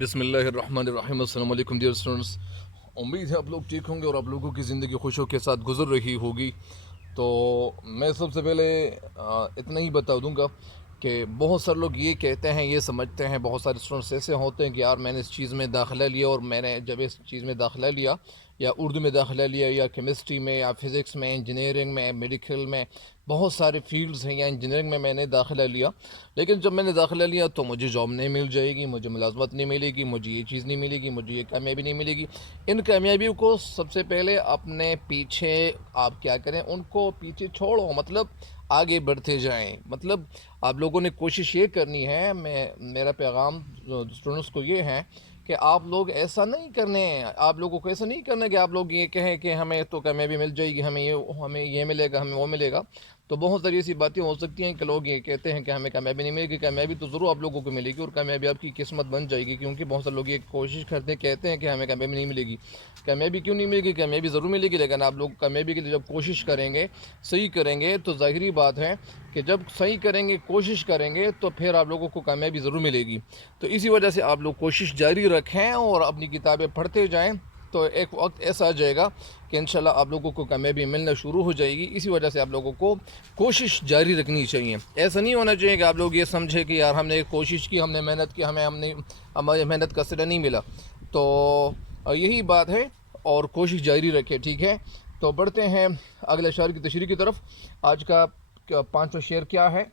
بسم اللہ الرحمن الرحیم۔ السلام علیکم ڈیئر اسٹوڈنٹس، امید ہے آپ لوگ ٹھیک ہوں گے اور آپ لوگوں کی زندگی خوشیوں کے ساتھ گزر رہی ہوگی۔ تو میں سب سے پہلے اتنا ہی بتا دوں گا کہ بہت سارے لوگ یہ کہتے ہیں، یہ سمجھتے ہیں، بہت سارے اسٹوڈنٹس ایسے ہوتے ہیں کہ یار میں نے اس چیز میں داخلہ لیا، اور میں نے جب اس چیز میں داخلہ لیا یا اردو میں داخلہ لیا یا کیمسٹری میں یا فزکس میں، انجینئرنگ میں، میڈیکل میں، بہت سارے فیلڈز ہیں، یا انجینئرنگ میں نے داخلہ لیا، لیکن جب میں نے داخلہ لیا تو مجھے جاب نہیں مل جائے گی، مجھے ملازمت نہیں ملے گی، مجھے یہ چیز نہیں ملے گی، مجھے یہ کامیابی نہیں ملے گی۔ ان کامیابیوں کو سب سے پہلے اپنے پیچھے آپ کیا کریں، ان کو پیچھے چھوڑو، مطلب آگے بڑھتے جائیں۔ مطلب آپ لوگوں نے کوشش یہ کرنی ہے، میرا پیغام اسٹوڈنٹس کو یہ ہے کہ آپ لوگ ایسا نہیں کرنے ہیں، آپ لوگوں کو ایسا نہیں کرنا کہ آپ لوگ یہ کہیں کہ ہمیں تو کامیابی مل جائے گی، ہمیں یہ ملے گا، ہمیں وہ ملے گا۔ تو بہت ساری ایسی باتیں ہو سکتی ہیں کہ لوگ یہ کہتے ہیں کہ ہمیں کامیابی نہیں ملے گی۔ کامیابی تو ضرور آپ لوگوں کو ملے گی، اور کامیابی آپ کی قسمت بن جائے گی، کیونکہ بہت سے لوگ یہ کوشش کرتے ہیں، کہتے ہیں کہ ہمیں کامیابی نہیں ملے گی۔ کامیابی کیوں نہیں ملے گی؟ کامیابی ضرور ملے گی، لیکن آپ لوگ کامیابی کے لیے جب کوشش کریں گے، صحیح کریں گے، تو ظاہری بات ہے کہ جب صحیح کریں گے، کوشش کریں گے، تو پھر آپ لوگوں کو کامیابی ضرور ملے گی۔ تو اسی وجہ سے آپ لوگ کوشش جاری رکھیں اور اپنی کتابیں پڑھتے جائیں، تو ایک وقت ایسا آ جائے گا کہ انشاءاللہ آپ لوگوں کو کامیابی ملنا شروع ہو جائے گی۔ اسی وجہ سے آپ لوگوں کو کوشش جاری رکھنی چاہیے۔ ایسا نہیں ہونا چاہیے کہ آپ لوگ یہ سمجھیں کہ یار ہم نے کوشش کی، ہم نے محنت کی، ہماری محنت کا صلہ نہیں ملا۔ تو یہی بات ہے، اور کوشش جاری رکھے، ٹھیک ہے؟ تو بڑھتے ہیں اگلے شعر کی تشریح کی طرف۔ آج کا پانچواں شعر کیا ہے؟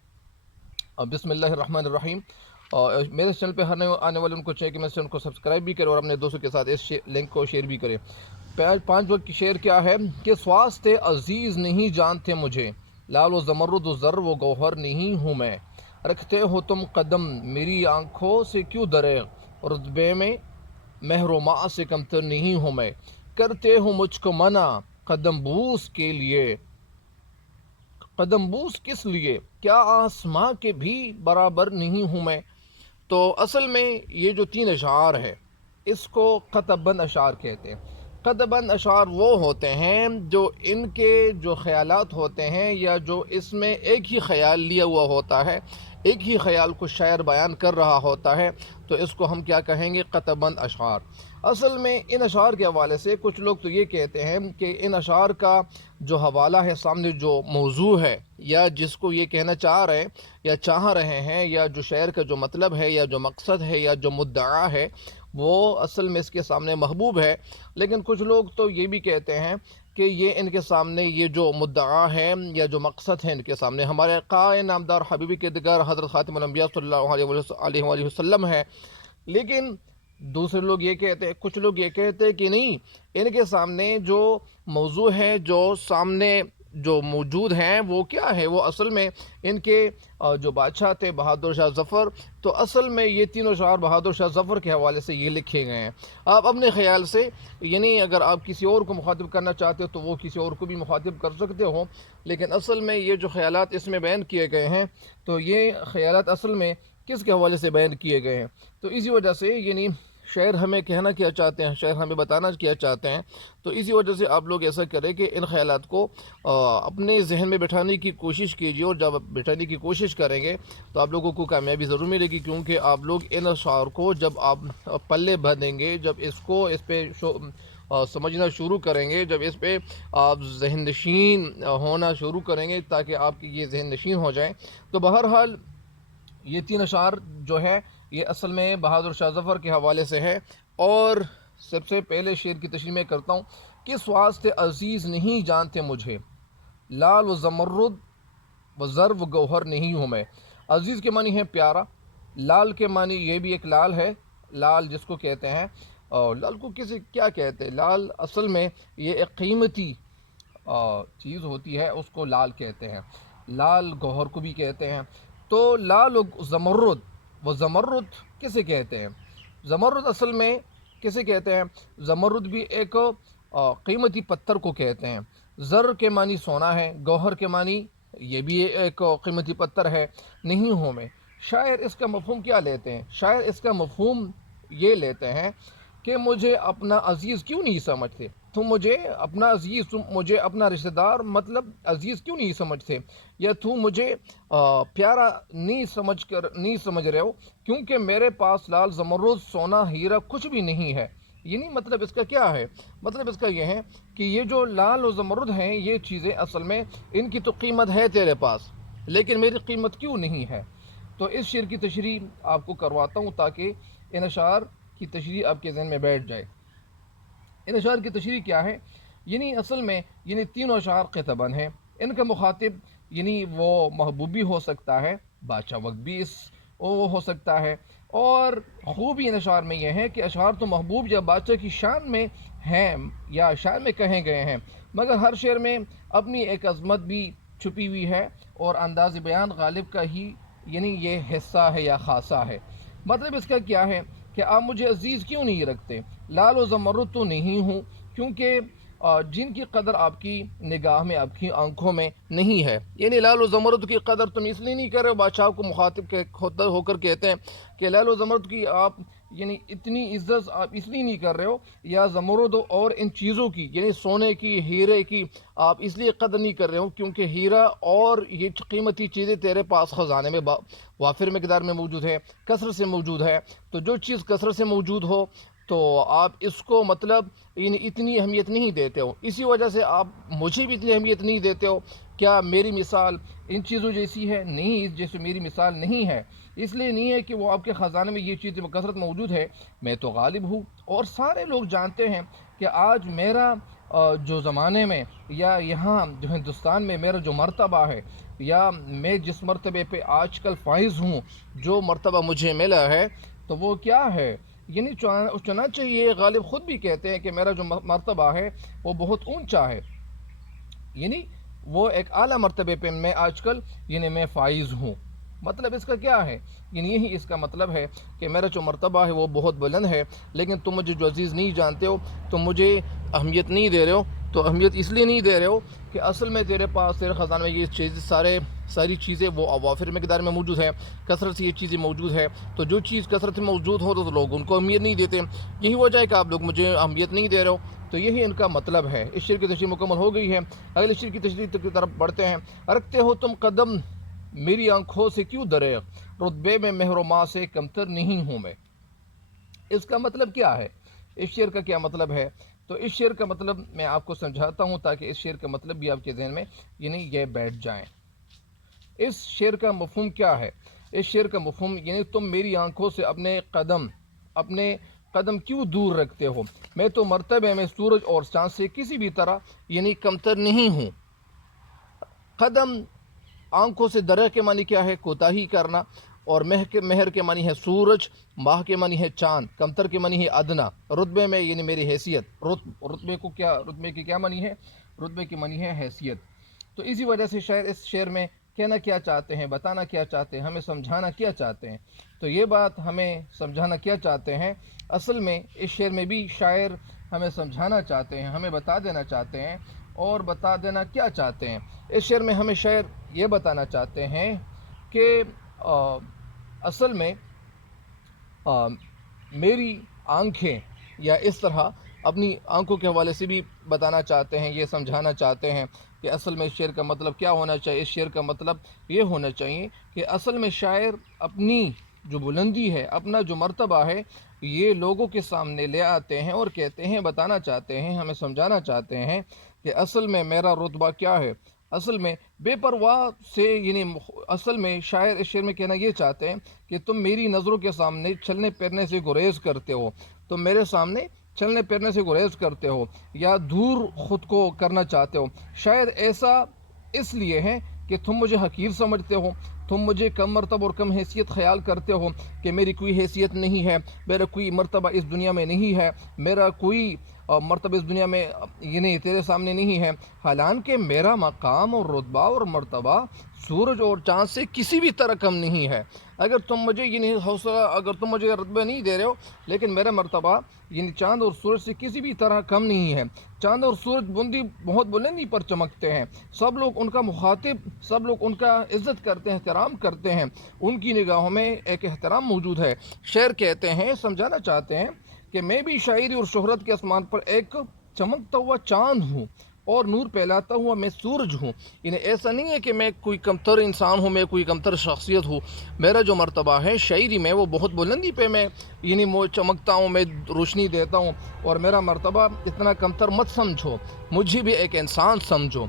بسم اللہ الرحمن الرحیم۔ میرے چینل پہ آنے والے ان کو چاہیے کہ میں چینل کو سبسکرائب بھی کریں اور اپنے دوستوں کے ساتھ اس لنک کو شیئر بھی کریں۔ پانچ وقت کی شعر کیا ہے کہ سواستے عزیز نہیں جانتے مجھے، لال و زمرد و زر و گوہر نہیں ہوں میں، رکھتے ہو تم قدم میری آنکھوں سے کیوں دریغ، رتبے میں مہر و ماء سے کمتر نہیں ہوں میں، کرتے ہو مجھ کو منع قدم بوس کے لیے، قدم بوس کس لیے، کیا آسماں کے بھی برابر نہیں ہوں میں۔ تو اصل میں یہ جو تین اشعار ہے، اس کو قطع بند اشعار کہتے ہیں۔ قطع بند اشعار وہ ہوتے ہیں جو ان کے جو خیالات ہوتے ہیں، یا جو اس میں ایک ہی خیال لیا ہوا ہوتا ہے، ایک ہی خیال کو شاعر بیان کر رہا ہوتا ہے، تو اس کو ہم کیا کہیں گے؟ قطع بند اشعار۔ اصل میں ان اشعار کے حوالے سے کچھ لوگ تو یہ کہتے ہیں کہ ان اشعار کا جو حوالہ ہے، سامنے جو موضوع ہے، یا جس کو یہ کہنا چاہ رہے ہیں یا چاہ رہے ہیں، یا جو شعر کا جو مطلب ہے یا جو مقصد ہے یا جو مدعا ہے، وہ اصل میں اس کے سامنے محبوب ہے۔ لیکن کچھ لوگ تو یہ بھی کہتے ہیں کہ یہ ان کے سامنے یہ جو مدعا ہے یا جو مقصد ہے ان کے سامنے ہمارے قائے نامدار حبیبی کے دیگر حضرت خاتم الانبیاء صلی اللہ علیہ وآلہ وسلم ہے۔ لیکن دوسرے لوگ یہ کہتے ہیں، کچھ لوگ یہ کہتے ہیں کہ نہیں، ان کے سامنے جو موضوع ہے، جو سامنے جو موجود ہیں، وہ کیا ہے؟ وہ اصل میں ان کے جو بادشاہ تھے بہادر شاہ ظفر، تو اصل میں یہ تینوں اشعار بہادر شاہ ظفر کے حوالے سے یہ لکھے گئے ہیں۔ آپ اپنے خیال سے، یعنی اگر آپ کسی اور کو مخاطب کرنا چاہتے ہو تو وہ کسی اور کو بھی مخاطب کر سکتے ہو، لیکن اصل میں یہ جو خیالات اس میں بیان کیے گئے ہیں، تو یہ خیالات اصل میں کس کے حوالے سے بیان کیے گئے ہیں؟ تو اسی وجہ سے یعنی شاعر ہمیں کہنا کیا چاہتے ہیں، شاعر ہمیں بتانا کیا چاہتے ہیں، تو اسی وجہ سے آپ لوگ ایسا کریں کہ ان خیالات کو اپنے ذہن میں بٹھانے کی کوشش کیجیے، اور جب آپ بٹھانے کی کوشش کریں گے تو آپ لوگوں کو کامیابی ضرور ملے گی، کیونکہ آپ لوگ ان اشعار کو جب آپ پلے بھریں گے، جب اس پہ سمجھنا شروع کریں گے، جب اس پہ آپ ذہن نشین ہونا شروع کریں گے، تاکہ آپ کی یہ ذہن نشین ہو جائیں، تو بہرحال یہ تین اشعار جو ہے یہ اصل میں بہادر شاہ ظفر کے حوالے سے ہے۔ اور سب سے پہلے شعر کی تشریح میں کرتا ہوں۔ کس واسطے عزیز نہیں جانتے مجھے، لال و زمرد و زر و گوہر نہیں ہوں میں۔ عزیز کے معنی ہے پیارا، لال کے معنی یہ بھی ایک لال ہے، لال جس کو کہتے ہیں، اور لال کو کسی کیا کہتے ہیں؟ لال اصل میں یہ ایک قیمتی چیز ہوتی ہے، اس کو لال کہتے ہیں، لال گوہر کو بھی کہتے ہیں۔ تو لال و زمرد، وہ زمرد کسے کہتے ہیں؟ زمرد اصل میں کسے کہتے ہیں؟ زمرد بھی ایک قیمتی پتھر کو کہتے ہیں۔ زر کے معنی سونا ہے، گوہر کے معنی یہ بھی ایک قیمتی پتھر ہے، نہیں ہوں میں۔ شاعر اس کا مفہوم کیا لیتے ہیں؟ شاعر اس کا مفہوم یہ لیتے ہیں کہ مجھے اپنا عزیز کیوں نہیں سمجھتے، تم مجھے اپنا عزیز، تم مجھے اپنا رشتہ دار مطلب عزیز کیوں نہیں سمجھتے، یا تم مجھے پیارا نہیں سمجھ رہے ہو کیونکہ میرے پاس لال زمرد سونا ہیرا کچھ بھی نہیں ہے۔ یعنی مطلب اس کا کیا ہے؟ مطلب اس کا یہ ہے کہ یہ جو لال و زمرد ہیں یہ چیزیں اصل میں ان کی تو قیمت ہے تیرے پاس، لیکن میری قیمت کیوں نہیں ہے؟ تو اس شعر کی تشریح آپ کو کرواتا ہوں تاکہ ان اشعار کی تشریح آپ کے ذہن میں بیٹھ جائے۔ ان اشعار کی تشریح کیا ہے؟ یعنی اصل میں تینوں اشعار قطباً ہیں، ان کا مخاطب وہ محبوب بھی ہو سکتا ہے، بادشاہ وقت بھی وہ ہو سکتا ہے، اور خوبی ان اشعار میں یہ ہے کہ اشعار تو محبوب یا بادشاہ کی شان میں ہیں یا شان میں کہے گئے ہیں، مگر ہر شعر میں اپنی ایک عظمت بھی چھپی ہوئی ہے، اور انداز بیان غالب کا ہی یہ حصہ ہے یا خاصہ ہے۔ مطلب اس کا کیا ہے کہ آپ مجھے عزیز کیوں نہیں رکھتے؟ لال و زمرد تو نہیں ہوں، کیونکہ جن کی قدر آپ کی نگاہ میں، آپ کی آنکھوں میں نہیں ہے۔ لال و زمرد کی قدر تم اس لیے نہیں کر رہے ہو، بادشاہ کو مخاطب ہو کر کہتے ہیں کہ لال و زمرد کی آپ اتنی عزت آپ اس لیے نہیں کر رہے ہو، یا زمرد اور ان چیزوں کی سونے کی، ہیرے کی آپ اس لیے قدر نہیں کر رہے ہو کیونکہ ہیرا اور یہ قیمتی چیزیں تیرے پاس خزانے میں وافر مقدار میں موجود ہے، کثرت سے موجود ہے۔ تو جو چیز کثرت سے موجود ہو تو آپ اس کو مطلب اتنی اہمیت نہیں دیتے ہو، اسی وجہ سے آپ مجھے بھی اتنی اہمیت نہیں دیتے ہو۔ کیا میری مثال ان چیزوں جیسی ہے؟ نہیں، جیسے میری مثال نہیں ہے، اس لیے نہیں ہے کہ وہ آپ کے خزانے میں یہ چیز بکثرت موجود ہے، میں تو غالب ہوں، اور سارے لوگ جانتے ہیں کہ آج میرا جو زمانے میں یا یہاں جو ہندوستان میں میرا جو مرتبہ ہے، یا میں جس مرتبے پہ آج کل فائز ہوں، جو مرتبہ مجھے ملا ہے، تو وہ کیا ہے؟ چنانچہ یہ غالب خود بھی کہتے ہیں کہ میرا جو مرتبہ ہے وہ بہت اونچا ہے، وہ ایک اعلیٰ مرتبے پہ میں آج کل میں فائز ہوں۔ مطلب اس کا کیا ہے؟ یہی اس کا مطلب ہے کہ میرا جو مرتبہ ہے وہ بہت بلند ہے، لیکن تم مجھے جو عزیز نہیں جانتے ہو، تم مجھے اہمیت نہیں دے رہے ہو۔ تو اہمیت اس لیے نہیں دے رہے ہو کہ اصل میں تیرے پاس، تیرے خزانے میں یہ ساری چیزیں وہ وافر مقدار میں موجود ہے، کثرت سے یہ چیزیں موجود ہے۔ تو جو چیز کثرت میں موجود ہو تو لوگ ان کو اہمیت نہیں دیتے، یہی وجہ ہے کہ آپ لوگ مجھے اہمیت نہیں دے رہے ہو۔ تو یہی ان کا مطلب ہے۔ اس شعر کی تشریح مکمل ہو گئی ہے، اگلے شعر کی تشریح کی طرف بڑھتے ہیں۔ رکھتے ہو تم قدم میری آنکھوں سے کیوں دریغ، رتبے میں مہر و ماں سے کمتر نہیں ہوں میں۔ اس کا مطلب کیا ہے؟ اس شعر کا کیا مطلب ہے؟ تو اس شعر کا مطلب میں آپ کو سمجھاتا ہوں تاکہ اس شعر کا مطلب بھی آپ کے ذہن میں یہ بیٹھ جائیں۔ اس شعر کا مفہوم کیا ہے؟ اس شعر کا مفہوم تم میری آنکھوں سے اپنے قدم کیوں دور رکھتے ہو، میں تو مرتبے میں سورج اور چاند سے کسی بھی طرح کمتر نہیں ہوں۔ قدم آنکھوں سے درہ کے معنی کیا ہے؟ کوتاہی کرنا، اور مہر کے معنی ہے سورج، ماہ کے معنی ہے چاند، کمتر کے معنی ہے ادنا، رتبے میں میری حیثیت، رتبے کی کیا معنی ہے؟ رتبے کی معنی ہے حیثیت۔ تو اسی وجہ سے شاعر اس شعر میں کہنا کیا چاہتے ہیں، بتانا کیا چاہتے ہیں، ہمیں سمجھانا کیا چاہتے ہیں؟ تو یہ بات ہمیں سمجھانا کیا چاہتے ہیں، اصل میں اس شعر میں بھی شاعر ہمیں سمجھانا چاہتے ہیں، ہمیں بتا دینا چاہتے ہیں، اور بتا دینا کیا چاہتے ہیں؟ اس شعر میں ہمیں شاعر یہ بتانا چاہتے ہیں کہ اصل میں میری آنکھیں، یا اس طرح اپنی آنکھوں کے حوالے سے بھی بتانا چاہتے ہیں، یہ سمجھانا چاہتے ہیں کہ اصل میں اس شعر کا مطلب کیا ہونا چاہیے۔ اس شعر کا مطلب یہ ہونا چاہیے کہ اصل میں شاعر اپنی جو بلندی ہے، اپنا جو مرتبہ ہے، یہ لوگوں کے سامنے لے آتے ہیں اور کہتے ہیں، بتانا چاہتے ہیں، ہمیں سمجھانا چاہتے ہیں کہ اصل میں میرا رتبہ کیا ہے۔ اصل میں بے پرواہ سے اصل میں شاعر اس شعر میں کہنا یہ چاہتے ہیں کہ تم میری نظروں کے سامنے چلنے پھرنے سے گریز کرتے ہو، تم میرے سامنے چلنے پھرنے سے گریز کرتے ہو، یا دور خود کو کرنا چاہتے ہو۔ شاید ایسا اس لیے ہے کہ تم مجھے حقیر سمجھتے ہو، تم مجھے کم مرتبہ اور کم حیثیت خیال کرتے ہو کہ میری کوئی حیثیت نہیں ہے، میرا کوئی مرتبہ اس دنیا میں نہیں ہے، میرا کوئی مرتبہ اس دنیا میں تیرے سامنے نہیں ہے، حالانکہ میرا مقام اور رتبہ اور مرتبہ سورج اور چاند سے کسی بھی طرح کم نہیں ہے۔ اگر تم مجھے حوصلہ، اگر تم مجھے رتبہ نہیں دے رہے ہو، لیکن میرا مرتبہ چاند اور سورج سے کسی بھی طرح کم نہیں ہے۔ چاند اور سورج بہت بلندی پر چمکتے ہیں، سب لوگ ان کا مخاطب، سب لوگ ان کا عزت کرتے ہیں، احترام کرتے ہیں، ان کی نگاہوں میں ایک احترام موجود ہے۔ شعر کہتے ہیں، سمجھانا چاہتے ہیں کہ میں بھی شاعری اور شہرت کے آسمان پر ایک چمکتا ہوا چاند ہوں اور نور پھیلاتا ہوا میں سورج ہوں. یعنی ایسا نہیں ہے کہ میں کوئی کمتر انسان ہوں, میں کوئی کمتر شخصیت ہوں. میرا جو مرتبہ ہے شاعری میں وہ بہت بلندی پہ میں یعنی چمکتا ہوں, میں روشنی دیتا ہوں. اور میرا مرتبہ اتنا کمتر مت سمجھو, مجھے بھی ایک انسان سمجھو.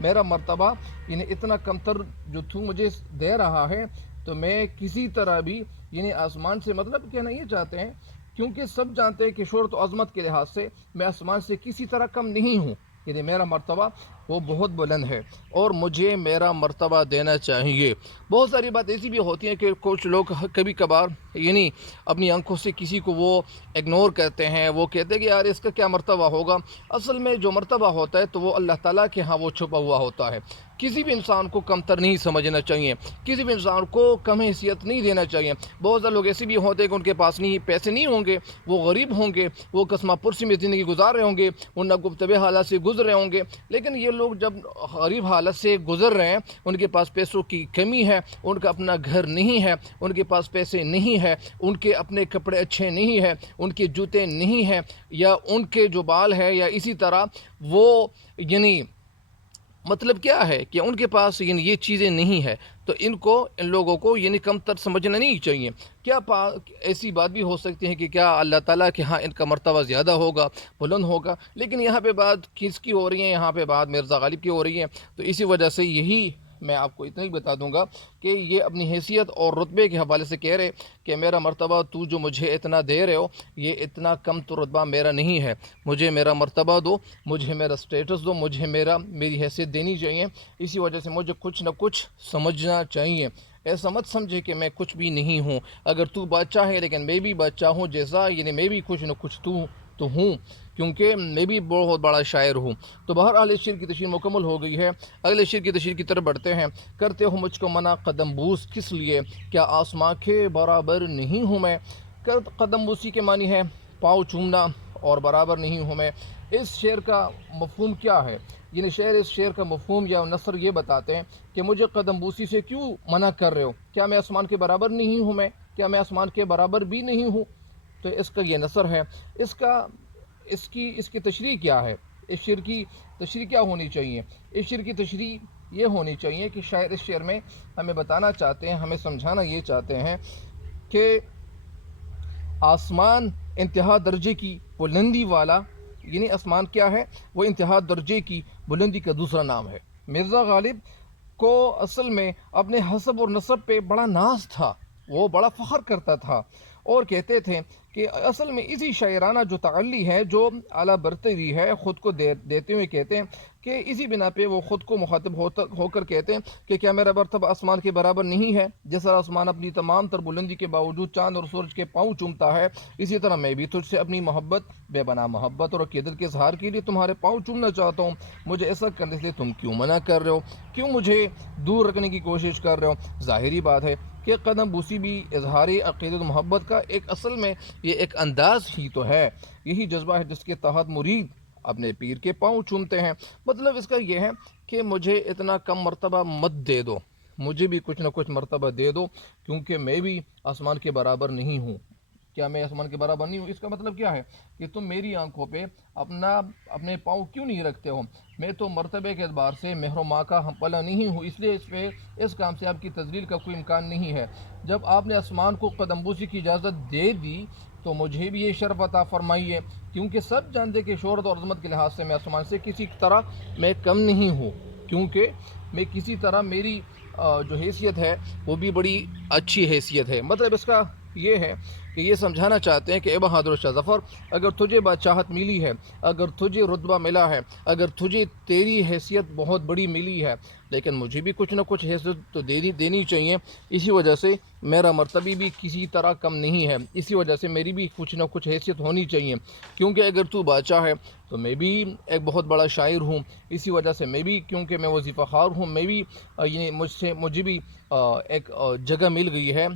میرا مرتبہ یعنی اتنا کمتر جو تو مجھے دے رہا ہے, تو میں کسی طرح بھی یعنی آسمان سے مطلب کہنا یہ چاہتے ہیں, کیونکہ سب جانتے ہیں کہ شہرت و عظمت کے لحاظ سے میں آسمان سے کسی طرح کم نہیں ہوں. یعنی میرا مرتبہ وہ بہت بلند ہے اور مجھے میرا مرتبہ دینا چاہیے. بہت ساری بات ایسی بھی ہوتی ہیں کہ کچھ لوگ کبھی کبھار یعنی اپنی آنکھوں سے کسی کو وہ اگنور کرتے ہیں, وہ کہتے ہیں کہ یار اس کا کیا مرتبہ ہوگا. اصل میں جو مرتبہ ہوتا ہے تو وہ اللہ تعالیٰ کے ہاں وہ چھپا ہوا ہوتا ہے. کسی بھی انسان کو کمتر نہیں سمجھنا چاہیے, کسی بھی انسان کو کم حیثیت نہیں دینا چاہیے. بہت سارے لوگ ایسے بھی ہوتے ہیں کہ ان کے پاس پیسے نہیں ہوں گے, وہ غریب ہوں گے, وہ قسمہ پرسی میں زندگی گزار رہے ہوں گے, ان ناگفتہ حالات سے گزر رہے ہوں گے. لیکن یہ لوگ جب غریب حالت سے گزر رہے ہیں, ان کے پاس پیسوں کی کمی ہے, ان کا اپنا گھر نہیں ہے, ان کے پاس پیسے نہیں ہے, ان کے اپنے کپڑے اچھے نہیں ہیں, ان کے جوتے نہیں ہیں, یا ان کے جو بال ہے, یا اسی طرح وہ یعنی مطلب کیا ہے کہ ان کے پاس یعنی یہ چیزیں نہیں ہیں, تو ان لوگوں کو یعنی کمتر سمجھنا نہیں چاہیے. کیا ایسی بات بھی ہو سکتی ہے کہ کیا اللہ تعالیٰ کے ہاں ان کا مرتبہ زیادہ ہوگا, بلند ہوگا. لیکن یہاں پہ بات کس کی ہو رہی ہے, یہاں پہ بات مرزا غالب کی ہو رہی ہے. تو اسی وجہ سے یہی میں آپ کو اتنا ہی بتا دوں گا کہ یہ اپنی حیثیت اور رتبے کے حوالے سے کہہ رہے کہ میرا مرتبہ تو جو مجھے اتنا دے رہے ہو, یہ اتنا کم تو رتبہ میرا نہیں ہے. مجھے میرا مرتبہ دو, مجھے میرا سٹیٹس دو, مجھے میری حیثیت دینی چاہیے. اسی وجہ سے مجھے کچھ نہ کچھ سمجھنا چاہیے. ایسا مت سمجھے کہ میں کچھ بھی نہیں ہوں. اگر تو بادشاہ ہے لیکن میں بھی بادشاہ ہوں جیسا, یعنی میں بھی کچھ نہ کچھ تو ہوں, کیونکہ میں بھی بہت بڑا شاعر ہوں. تو بہرحال اس شعر کی تشریح مکمل ہو گئی ہے. اگلے شعر کی تشریح کی طرف بڑھتے ہیں. کرتے ہو مجھ کو منع قدم بوس کس لیے, کیا آسماں کے برابر نہیں ہوں میں. قدم بوسی کے معنی ہے پاؤں چومنا, اور برابر نہیں ہوں میں. اس شعر کا مفہوم کیا ہے, یعنی اس شعر کا مفہوم یا نثر یہ بتاتے ہیں کہ مجھے قدم بوسی سے کیوں منع کر رہے ہو. کیا میں آسمان کے برابر نہیں ہوں میں, کیا میں آسمان کے برابر بھی نہیں ہوں. تو اس کا یہ نثر ہے. اس کی تشریح کیا ہے, اس شعر کی تشریح کیا ہونی چاہیے. اس شعر کی تشریح یہ ہونی چاہیے کہ شاعر اس شعر میں ہمیں بتانا چاہتے ہیں, ہمیں سمجھانا یہ چاہتے ہیں کہ آسمان انتہا درجے کی بلندی والا, یعنی آسمان کیا ہے, وہ انتہا درجے کی بلندی کا دوسرا نام ہے. مرزا غالب کو اصل میں اپنے حسب اور نسب پہ بڑا ناز تھا, وہ بڑا فخر کرتا تھا, اور کہتے تھے کہ اصل میں اسی شاعرانہ جو تعلی ہے, جو اعلیٰ برتری ہے, خود کو دیتے ہوئے کہتے ہیں کہ اسی بنا پہ وہ خود کو مخاطب ہو کر کہتے ہیں کہ کیا میرا مرتبہ آسمان کے برابر نہیں ہے. جیسا آسمان اپنی تمام تر بلندی کے باوجود چاند اور سورج کے پاؤں چومتا ہے, اسی طرح میں بھی تجھ سے اپنی محبت, بے بنا محبت اور عقیدت کے اظہار کے لیے تمہارے پاؤں چومنا چاہتا ہوں. مجھے ایسا کرنے سے تم کیوں منع کر رہے ہو, کیوں مجھے دور رکھنے کی کوشش کر رہے ہو. ظاہری بات ہے کہ قدم بوسی بھی اظہار عقیدت و محبت کا ایک اصل میں یہ ایک انداز ہی تو ہے. یہی جذبہ ہے جس کے تحت مرید اپنے پیر کے پاؤں چومتے ہیں. مطلب اس کا یہ ہے کہ مجھے اتنا کم مرتبہ مت دے دو, مجھے بھی کچھ نہ کچھ مرتبہ دے دو, کیونکہ میں بھی آسمان کے برابر نہیں ہوں. کیا میں آسمان کے برابر نہیں ہوں, اس کا مطلب کیا ہے کہ تم میری آنکھوں پہ اپنے پاؤں کیوں نہیں رکھتے ہو. میں تو مرتبے کے اعتبار سے مہر و ماں کا ہم پلا نہیں ہوں, اس لیے اس کام سے آپ کی تذلیل کا کوئی امکان نہیں ہے. جب آپ نے آسمان کو قدم بوسی کی اجازت دے دی تو مجھے بھی یہ شرف عطا فرمائیے, کیونکہ سب جانتے کہ شہرت اور عظمت کے لحاظ سے میں آسمان سے کسی طرح میں کم نہیں ہوں, کیونکہ میں کسی طرح میری جو حیثیت ہے وہ بھی بڑی اچھی حیثیت ہے. مطلب اس کا یہ ہے کہ یہ سمجھانا چاہتے ہیں کہ اے بہادر شاہ ظفر, اگر تجھے بادشاہت ملی ہے, اگر تجھے رتبہ ملا ہے, اگر تجھے تیری حیثیت بہت بڑی ملی ہے, لیکن مجھے بھی کچھ نہ کچھ حیثیت تو دینی چاہیے. اسی وجہ سے میرا مرتبہ بھی کسی طرح کم نہیں ہے, اسی وجہ سے میری بھی کچھ نہ کچھ حیثیت ہونی چاہیے. کیونکہ اگر تو بادشاہ ہے تو میں بھی ایک بہت بڑا شاعر ہوں, اسی وجہ سے میں بھی, کیونکہ میں وظیفہ خوار ہوں, میں بھی یعنی مجھے بھی ایک جگہ مل گئی ہے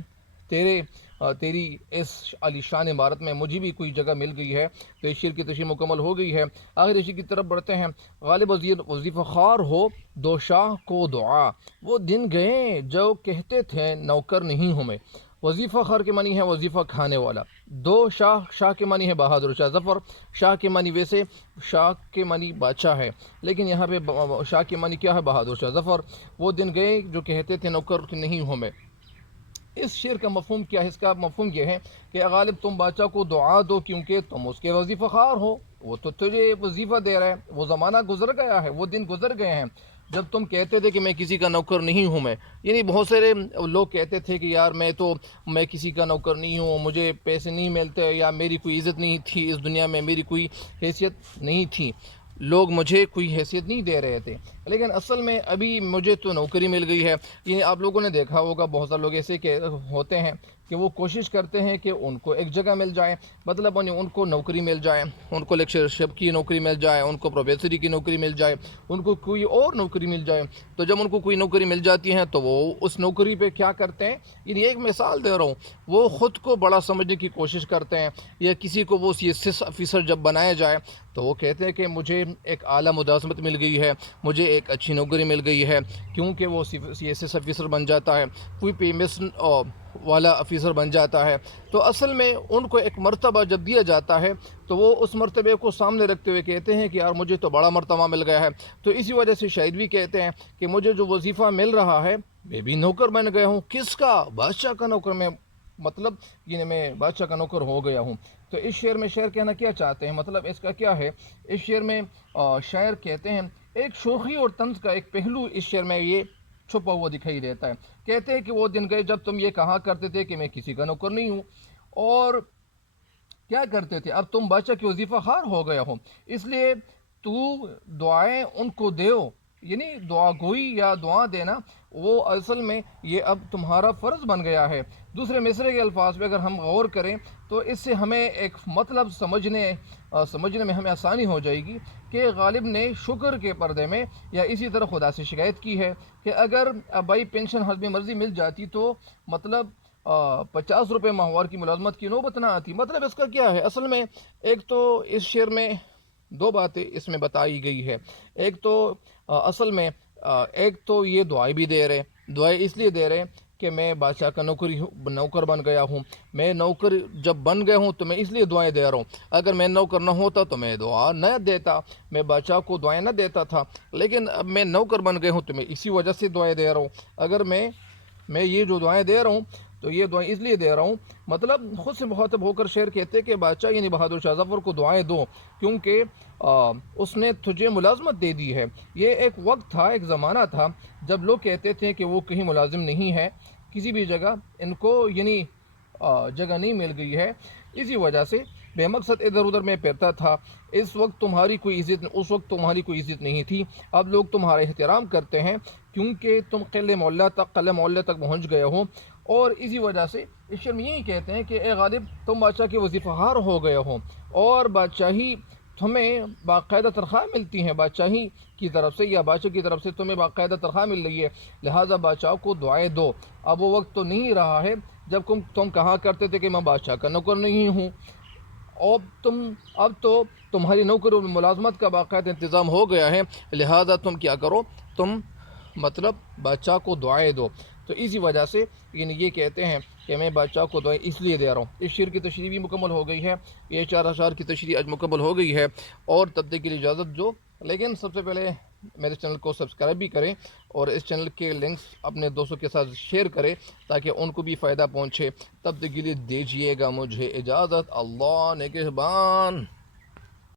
تیری اس عالی شان عمارت میں, مجھے بھی کوئی جگہ مل گئی ہے. تو اس شعر کی تشریح مکمل ہو گئی ہے. آخر شعر کی طرف بڑھتے ہیں. غالب وظیفہ خوار ہو دو شاہ کو دعا, وہ دن گئے جو کہتے تھے نوکر نہیں ہوں میں. وظیفہ خر کے معنی ہے وظیفہ کھانے والا. دو شاہ کے معنی ہے بہادر شاہ ظفر. شاہ کے معنی ویسے شاہ کے معنی بادشاہ ہے، لیکن یہاں پہ شاہ کے معنی کیا ہے؟ بہادر شاہ ظفر. وہ دن گئے جو کہتے تھے نوکر نہیں ہوں میں. اس شعر کا مفہوم کیا ہے؟ اس کا مفہوم یہ ہے کہ غالب تم بادشاہ کو دعا دو کیونکہ تم اس کے وظیفہ خار ہو. وہ تو تجھے وظیفہ دے رہا ہے. وہ زمانہ گزر گیا ہے، وہ دن گزر گئے ہیں جب تم کہتے تھے کہ میں کسی کا نوکر نہیں ہوں میں. یعنی بہت سارے لوگ کہتے تھے کہ یار میں کسی کا نوکر نہیں ہوں، مجھے پیسے نہیں ملتے، یا میری کوئی عزت نہیں تھی اس دنیا میں، میری کوئی حیثیت نہیں تھی، لوگ مجھے کوئی حیثیت نہیں دے رہے تھے. لیکن اصل میں ابھی مجھے تو نوکری مل گئی ہے. یعنی آپ لوگوں نے دیکھا ہوگا بہت سارے لوگ ایسے کہ ہوتے ہیں کہ وہ کوشش کرتے ہیں کہ ان کو ایک جگہ مل جائے، مطلب ان کو نوکری مل جائے، ان کو لیکچرشپ کی نوکری مل جائے، ان کو پروفیسری کی نوکری مل جائے، ان کو کوئی اور نوکری مل جائے. تو جب ان کو کوئی نوکری مل جاتی ہے تو وہ اس نوکری پہ کیا کرتے ہیں؟ یعنی ایک مثال دے رہا ہوں، وہ خود کو بڑا سمجھنے کی کوشش کرتے ہیں. یا کسی کو وہ CSS آفیسر جب بنایا جائے تو وہ کہتے ہیں کہ مجھے ایک اعلیٰ ملازمت مل گئی ہے، مجھے ایک اچھی نوکری مل گئی ہے، کیونکہ وہ CSS آفیسر بن جاتا ہے، کوئی PMS والا آفیسر بن جاتا ہے. تو اصل میں ان کو ایک مرتبہ جب دیا جاتا ہے تو وہ اس مرتبے کو سامنے رکھتے ہوئے کہتے ہیں کہ یار مجھے تو بڑا مرتبہ مل گیا ہے. تو اسی وجہ سے شاید بھی کہتے ہیں کہ مجھے جو وظیفہ مل رہا ہے میں بھی نوکر بن گیا ہوں. کس کا؟ بادشاہ کا نوکر. میں مطلب یعنی میں بادشاہ کا نوکر ہو گیا ہوں. تو اس شعر میں شاعر کہنا کیا چاہتے ہیں؟ مطلب اس کا کیا ہے؟ اس شعر میں شاعر کہتے ہیں ایک شوخی اور طنز کا ایک پہلو اس شعر میں یہ چھپا ہوا دکھائی دیتا ہے. کہتے ہیں کہ وہ دن گئے جب تم یہ کہا کرتے تھے کہ میں کسی کا نوکر نہیں ہوں، اور کیا کرتے تھے؟ اب تم بادشاہ کی وظیفہ خار ہو گیا ہو، اس لیے تو دعائیں ان کو دیو. یعنی دعا گوئی یا دعا دینا وہ اصل میں یہ اب تمہارا فرض بن گیا ہے. دوسرے مصرے کے الفاظ پہ اگر ہم غور کریں تو اس سے ہمیں ایک مطلب سمجھنے میں ہمیں آسانی ہو جائے گی کہ غالب نے شکر کے پردے میں یا اسی طرح خدا سے شکایت کی ہے کہ اگر بھائی پینشن حسب مرضی مل جاتی تو مطلب 50 روپے ماہوار کی ملازمت کی نوبت نہ آتی. مطلب اس کا کیا ہے؟ اصل میں ایک تو اس شعر میں دو باتیں اس میں بتائی گئی ہے. ایک تو اصل میں ایک تو یہ دعائیں بھی دے رہے، دعائیں اس لیے دے رہے کہ میں بادشاہ کا نوکر بن گیا ہوں. میں نوکر جب بن گیا ہوں تو میں اس لیے دعائیں دے رہا ہوں. اگر میں نوکر نہ ہوتا تو میں دعا نہ دیتا، میں بادشاہ کو دعائیں نہ دیتا تھا. لیکن اب میں نوکر بن گیا ہوں تو میں اسی وجہ سے دعائیں دے رہا ہوں. اگر میں یہ جو دعائیں دے رہا ہوں تو یہ دعائیں اس لیے دے رہا ہوں، مطلب خود سے مخاطب ہو کر شعر کہتے کہ بادشاہ یعنی بہادر شاہ ظفر کو دعائیں دو کیونکہ اس نے تجھے ملازمت دے دی ہے. یہ ایک وقت تھا، ایک زمانہ تھا جب لوگ کہتے تھے کہ وہ کہیں ملازم نہیں ہے، کسی بھی جگہ ان کو یعنی جگہ نہیں مل گئی ہے، اسی وجہ سے بے مقصد ادھر ادھر میں پھرتا تھا. اس وقت تمہاری کوئی عزت، اس وقت تمہاری کوئی عزت نہیں تھی. اب لوگ تمہارا احترام کرتے ہیں کیونکہ تم قلعہ معلیٰ تک پہنچ گئے ہو. اور اسی وجہ سے اس شعر میں یہی کہتے ہیں کہ اے غالب تم بادشاہ کے وظیفہ خار ہو گئے ہو اور بادشاہی تمہیں باقاعدہ تنخواہ ملتی ہیں بادشاہی کی طرف سے، یا بادشاہ کی طرف سے تمہیں باقاعدہ تنخواہ مل رہی ہے، لہٰذا بادشاہ کو دعائیں دو. اب وہ وقت تو نہیں رہا ہے جب تم کہا کرتے تھے کہ میں بادشاہ کا نوکر نہیں ہوں. اب تو تمہاری نوکری و ملازمت کا باقاعدہ انتظام ہو گیا ہے، لہٰذا تم کیا کرو؟ تم مطلب بادشاہ کو دعائیں دو. تو اسی وجہ سے یعنی یہ کہتے ہیں کہ میں بادشاہ کو دعائیں اس لیے دے رہا ہوں. اس شعر کی تشریح بھی مکمل ہو گئی ہے، یہ 4 اشعار کی تشریح آج مکمل ہو گئی ہے. اور تب تک کے لیے اجازت دو، لیکن سب سے پہلے میرے چینل کو سبسکرائب بھی کریں اور اس چینل کے لنکس اپنے دوستوں کے ساتھ شیئر کریں تاکہ ان کو بھی فائدہ پہنچے. تب تک کے لیے دیجیے گا مجھے اجازت. اللہ نگہبان.